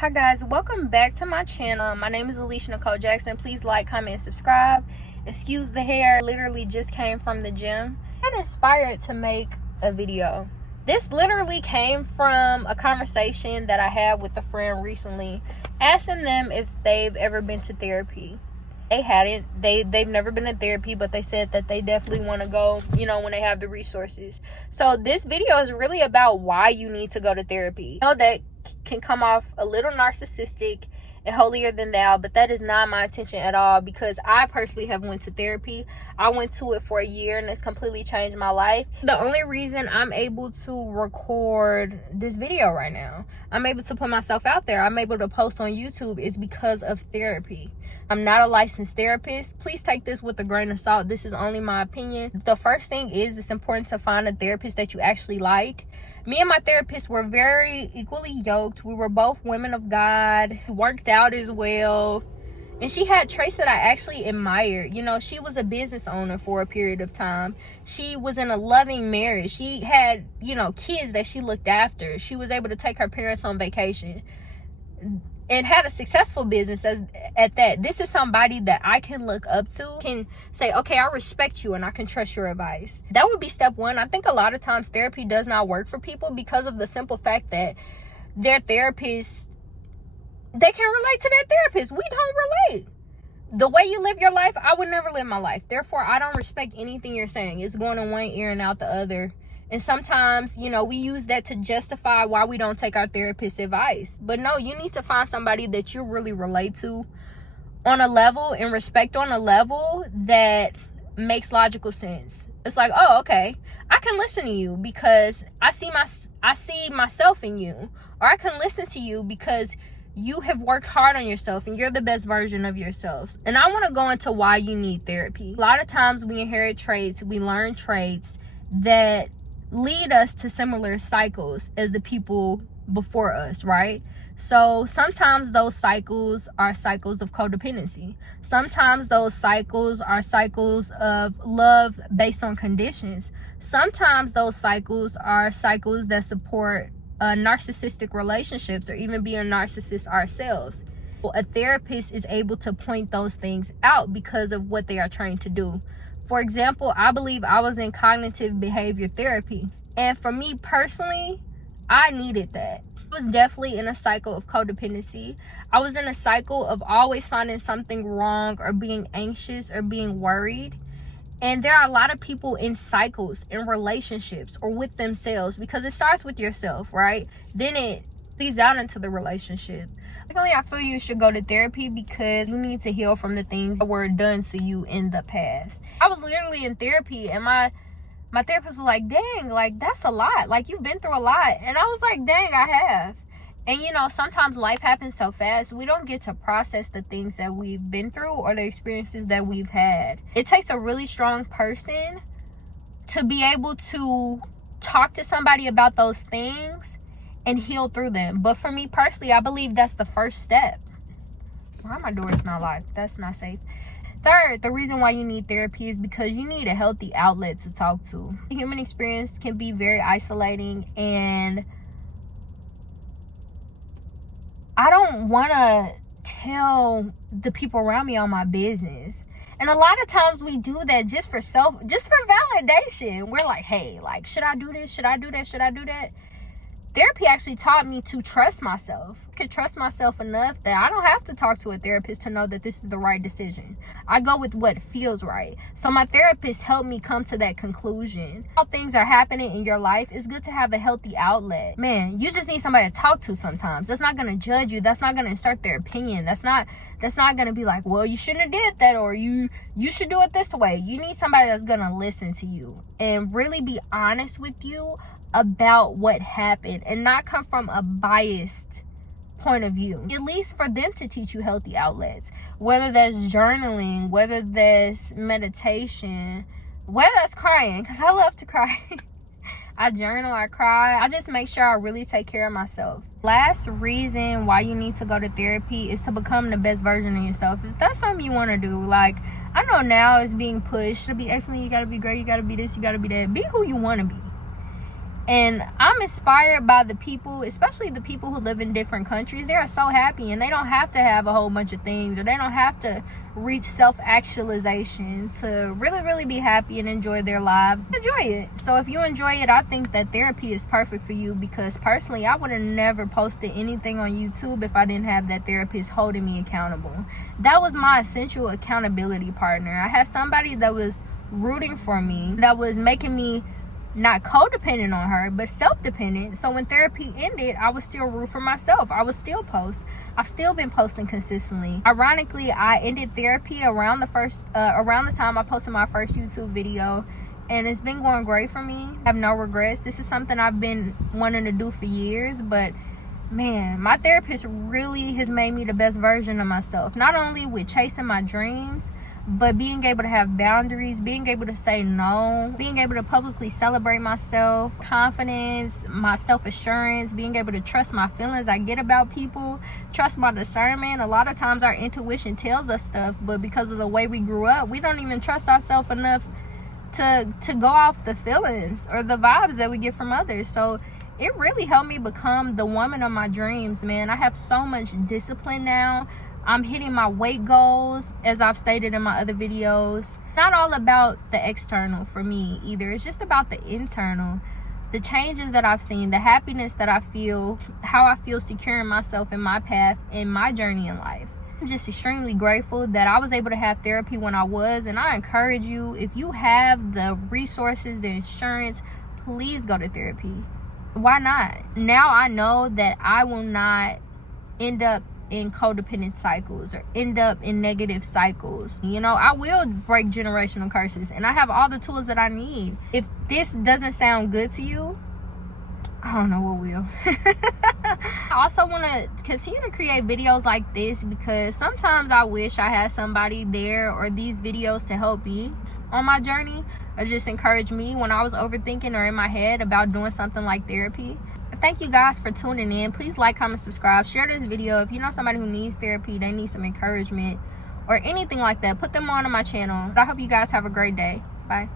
Hi guys, welcome back to my channel. My name is Alicia Nicole Jackson. Please like, comment, and subscribe. Excuse the hair, literally just came from the gym. I'm inspired to make a video. This literally came from a conversation that I had with a friend recently, asking them if they've ever been to therapy. They hadn't. They've never been to therapy, but they said that they definitely want to go, when they have the resources. So this video is really about why you need to go to therapy. I know that can come off a little narcissistic and holier than thou, but that is not my intention at all, because I personally have went to therapy. I went to it for a year and it's completely changed my life. The only reason I'm able to record this video right now, I'm able to put myself out there, I'm able to post on YouTube, is because of therapy. I'm not a licensed therapist. Please take this with a grain of salt. This is only my opinion. The first thing is, it's important to find a therapist that you actually like. Me and my therapist were very equally yoked. We were both women of God. We worked out as well. And she had traits that I actually admired. She was a business owner for a period of time. She was in a loving marriage. She had, kids that she looked after. She was able to take her parents on vacation and had a successful business at that. This is somebody that I can look up to, can say, okay, I respect you and I can trust your advice. That would be step one. I think a lot of times therapy does not work for people because of the simple fact that their therapists, they can't relate to their therapist. We don't relate. The way you live your life, I would never live my life. Therefore, I don't respect anything you're saying. It's going in one ear and out the other. And sometimes, we use that to justify why we don't take our therapist's advice. But no, you need to find somebody that you really relate to on a level and respect on a level that makes logical sense. It's like, oh, okay, I can listen to you because I see myself in you. Or I can listen to you because you have worked hard on yourself and you're the best version of yourself. And I want to go into why you need therapy. A lot of times we inherit traits, we learn traits that lead us to similar cycles as the people before us, right? So sometimes those cycles are cycles of codependency. Sometimes those cycles are cycles of love based on conditions. Sometimes those cycles are cycles that support narcissistic relationships or even being a narcissist ourselves. A therapist is able to point those things out because of what they are trying to do. For example, I believe I was in cognitive behavior therapy. And for me personally, I needed that. I was definitely in a cycle of codependency. I was in a cycle of always finding something wrong or being anxious or being worried. And there are a lot of people in cycles, in relationships, or with themselves, because it starts with yourself, right? Then it leads out into the relationship. Secondly, I feel you should go to therapy because you need to heal from the things that were done to you in the past. I was literally in therapy and my therapist was like, dang, like that's a lot. Like you've been through a lot. And I was like, dang, I have. And sometimes life happens so fast, we don't get to process the things that we've been through or the experiences that we've had. It takes a really strong person to be able to talk to somebody about those things and heal through them. But for me personally, I believe that's the first step. Why are my doors not locked? That's not safe. Third, the reason why you need therapy is because you need a healthy outlet to talk to. The human experience can be very isolating, and I don't want to tell the people around me all my business. And a lot of times we do that just for validation. We're like, hey, like, should I do this? Should I do that? Should I do that? Therapy actually taught me to trust myself. I could trust myself enough that I don't have to talk to a therapist to know that this is the right decision. I go with what feels right. So my therapist helped me come to that conclusion. How things are happening in your life, it's good to have a healthy outlet. Man, you just need somebody to talk to sometimes. That's not going to judge you. That's not going to insert their opinion. That's not going to be like, well, you shouldn't have did that, or you should do it this way. You need somebody that's going to listen to you and really be honest with you about what happened and not come from a biased point of view. At least for them to teach you healthy outlets, whether that's journaling, whether that's meditation, whether that's crying, because I love to cry. I journal, I cry. I just make sure I really take care of myself. Last reason why you need to go to therapy is to become the best version of yourself. If that's something you want to do, like I know now it's being pushed to be excellent, you gotta be great, you gotta be this, you gotta be that. Be who you want to be. And I'm inspired by the people, especially the people who live in different countries. They are so happy, and they don't have to have a whole bunch of things, or they don't have to reach self-actualization to really be happy and enjoy their lives. Enjoy it. So if you enjoy it, I think that therapy is perfect for you, because personally, I would have never posted anything on YouTube if I didn't have that therapist holding me accountable. That was my essential accountability partner. I had somebody that was rooting for me, that was making me not codependent on her, but self-dependent. So when therapy ended, I would still root for myself. I would still post. I've still been posting consistently. Ironically, I ended therapy around the time I posted my first YouTube video, and it's been going great for me. I have no regrets. This is something I've been wanting to do for years, but man, my therapist really has made me the best version of myself. Not only with chasing my dreams, but being able to have boundaries, being able to say no, being able to publicly celebrate myself, confidence, my self-assurance, being able to trust my feelings I get about people, trust my discernment. A lot of times our intuition tells us stuff, but because of the way we grew up, we don't even trust ourselves enough to go off the feelings or the vibes that we get from others. So it really helped me become the woman of my dreams, man. I have so much discipline now. I'm hitting my weight goals, as I've stated in my other videos. Not all about the external for me either. It's just about the internal. The changes that I've seen, the happiness that I feel, how I feel secure in myself in my path, in my journey in life. I'm just extremely grateful that I was able to have therapy when I was. And I encourage you, if you have the resources, the insurance, please go to therapy. Why not? Now I know that I will not end up in codependent cycles or end up in negative cycles. You know, I will break generational curses, and I have all the tools that I need. If this doesn't sound good to you, I don't know what will. I also want to continue to create videos like this, because sometimes I wish I had somebody there or these videos to help me on my journey, or just encourage me when I was overthinking or in my head about doing something like therapy. Thank you guys for tuning in. Please like, comment, subscribe, share this video. If you know somebody who needs therapy, they need some encouragement or anything like that, put them on my channel. I hope you guys have a great day. Bye.